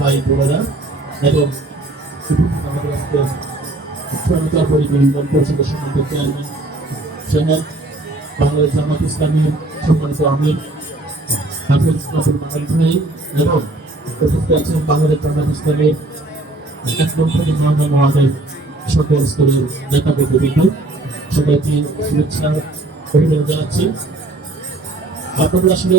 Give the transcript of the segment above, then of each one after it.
ভাই, বোনেরা, এবং আমাদের আজকে শ্রমিকার পরিবহন পরিষদের সম্মানিত চেয়ারম্যান চেয়ারম্যান বাংলাদেশ জামাত ইসলামী সম্মানিত আমির, হাফিজ ইসলামুল মাহাল ভাই, এবং উপস্থিত আছেন বাংলাদেশ জামাত ইসলামের এক নম্বর মামলা মহাদেব সকল স্তরের নেতা ব্যক্তিবৃন্দ সবাইকে শুভেচ্ছা অভিনন্দন জানাচ্ছি। আপনারা আসলে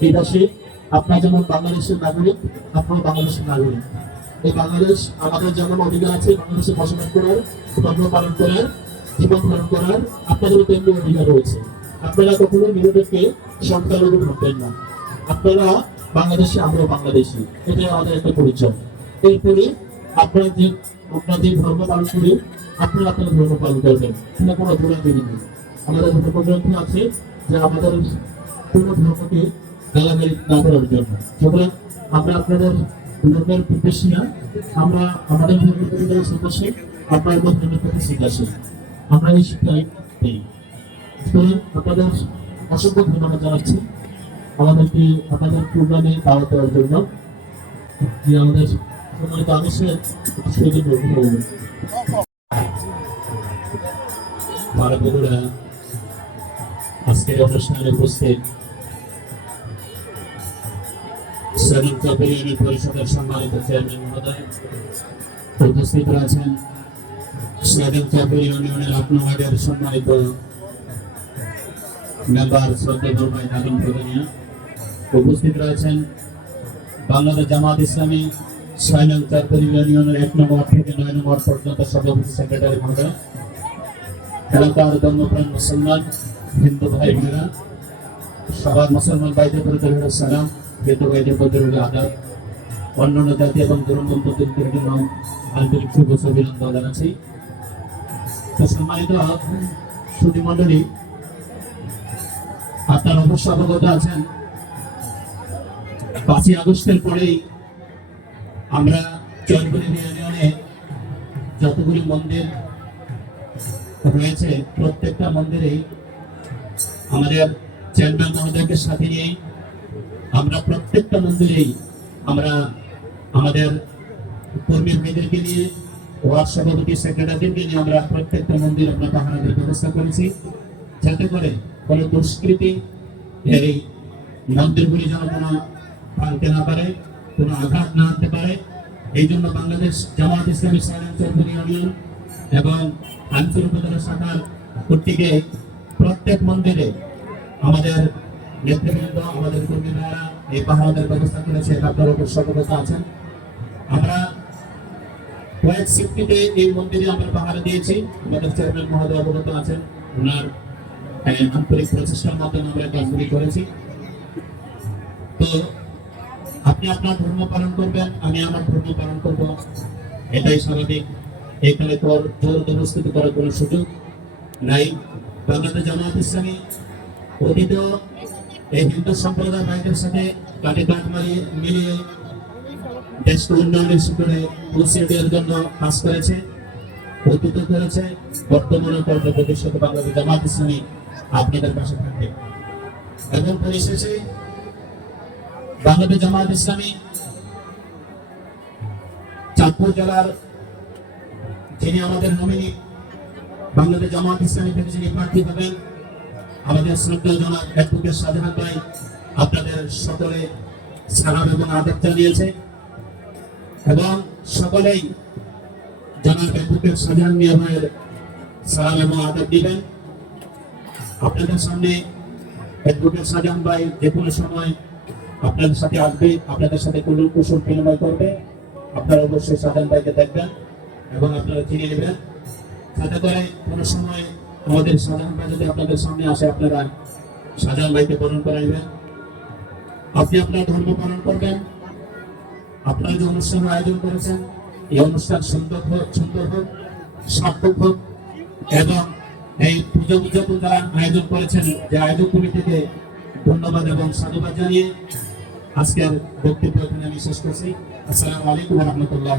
এই আপনার যেমন বাংলাদেশের নাগরিক আপনার বাংলাদেশের নাগরিক। এই বাংলাদেশ আমাদের যেমন অধিকার আছে, বাংলাদেশে বসবাস করার, ধর্ম পালন করার, জীবন ধারণ করার, আপনাদেরও তেমনি অধিকার রয়েছে। আপনারা কখনো নিজেদেরকে সংখ্যালঘু ভাববেন না। আপনারা বাংলাদেশে, আমরাও বাংলাদেশি। এটাই আমাদের একটা পরিচয়। এরপরে আপনারা যে আপনারা যে ধর্ম পালন করি, আপনারা আপনার ধর্ম পালন করবেন। এটা কোনো জোরাজুরি নেই আমাদের ধর্মগ্রন্থ আছে যে আমাদের কোনো ধর্মকে গালাগালি না করার জন্য। সুতরাং আমরা আপনাদের ধর্মের বিদ্বেষী না, আমরা আমাদের ধর্মের প্রতি যারা সদস্য আপনাদের ধর্মের প্রতি শিক্ষাশীল আমরা এই শিক্ষায় পেই সুতরাং আপনাদের অসংখ্য ধন্যবাদ জানাচ্ছি আমাদেরকে আপনাদের প্রোগ্রামে দাওয়াত দেওয়ার জন্য। যে আমাদের সম্মানিত একটু সুযোগ গ্রহণ করবেন আজকের অনুষ্ঠানে উপস্থিত স্বাধীন কবির পরিষদের সম্মানিত চেয়ারম্যান মহোদয়, উপস্থিত রয়েছেন স্বাধীন কবির ইউনিয়নের আপনাদের সম্মানিত মেম্বার শ্রদ্ধেয় ভাই নাগিন প্রধানিয়া, উপস্থিত রয়েছেন বাংলাদেশ জামাত ইসলামী ছয় নং ইউনিয়নের এক নম্বর থেকে নয় নম্বর পর্যন্ত সভাপতি সেক্রেটারি মহোদয়, এলাকার ধর্মপ্রাণ মুসলমান, হিন্দু ভাই বোনেরা সবার মুসলমান ভাইদের প্রতি সালাম অন্যান্য জাতি এবং আন্তরিক অভিনন্দন জানাচ্ছি। সম্মানিত আপনার অবশ্য অবগত আছেন। পাঁচই আগস্টের পরেই আমরা ইউনিয়নে যতগুলি মন্দির রয়েছে, প্রত্যেকটা মন্দিরেই আমাদের চেয়ারম্যান মহোদয়কে সাথে নিয়েই আমরা প্রত্যেকটা মন্দিরেই আমরা আমাদের কর্মী ভাইদেরকে নিয়ে, ওয়ার্ড সভাপতি, সেক্রেটারিদেরকে নিয়ে আমরা প্রত্যেকটা মন্দির আমরা পাহারাদের ব্যবস্থা করেছি। যাতে করে কোনো দুষ্কৃতি এই মন্দিরগুলি যেন কোনো ভাঙতে না পারে, কোনো আঘাত না আনতে পারে। এই জন্য বাংলাদেশ জামাত ইসলামী সাইলেন্স চৌধুরী ইউনিয়ন এবং আঞ্চলিক উপজেলা শাখার কর্তৃকে প্রত্যেক মন্দিরে আমাদের নেতৃবৃন্দ, আমাদের কর্মীরা এই পাহাড়ের ব্যবস্থা করেছে আপনার উপর সতর্কতা আছেন আমরা কয়েক সিফটিতে এই মন্দিরে আমরা পাহাড়ে দিয়েছি। আমাদের চেয়ারম্যান মহোদয় অবগত আছেন। ওনার আন্তরিক প্রচেষ্টার মাধ্যমে আমরা কাজগুলি করেছি। তো আপনি আপনার ধর্ম পালন করবেন, আমি আমার ধর্ম পালন করব। এটাই স্বাভাবিক। এখানে তোর জোর জবরদস্তি করার কোনো সুযোগ নাই। বাংলাদেশ জামাত ইসলামী অতীত এই হিন্দু সম্প্রদায় ভাইদের সাথে কাটে কাট মারিয়ে মিলিয়ে দেশকে উন্নয়নের শিখরে পৌঁছে জন্য কাজ করেছে অতীত করেছে। বর্তমানে করবে ভবিষ্যতে বাংলাদেশ জামাত ইসলামী আপনাদের পাশে থাকবে। এবং পরিশেষে বাংলাদেশ জামাত ইসলামী চাঁদপুর জেলার যিনি আমাদের নমিনি বাংলাদেশ জামাত ইসলামী থেকে যিনি প্রার্থী হবেন আমাদের শ্রদ্ধা জনাব অ্যাডভোকেট শাহজাহান ভাই আপনাদের সকলে সালাম এবং আদব জানিয়েছে। এবং সকলেই জনাব অ্যাডভোকেট শাহজাহান মিয়া ভাইয়ের সালাম এবং আদব দিবেন। আপনাদের সামনে অ্যাডভোকেট শাহজাহান ভাই যে কোনো সময় আপনাদের সাথে আসবে, আপনাদের সাথে কোনো কুশল বিনিময় করবে। আপনারা অবশ্যই শাহজাহান ভাইকে দেখবেন এবং আপনারা চিনে নেবেন। যাতে করে কোনো সময় আমাদের শাহজাহান ভাই যদি আপনাদের সামনে আসে, আপনারা শাহজাহান ভাইকে বরণ করাইবেন। আপনি আপনার ধর্ম পালন করবেন। আপনারা যে অনুষ্ঠানের আয়োজন করেছেন, এই অনুষ্ঠান সুন্দর হোক সুন্দর হোক, সার্থক হোক, এবং এই পুজো উদযাপন যারা আয়োজন করেছেন, যে আয়োজক কমিটিকে ধন্যবাদ এবং সাধুবাদ জানিয়ে আজকের বক্তব্য এখানে আমি শেষ করছি। আসসালামু আলাইকুম রহমতুল্লাহ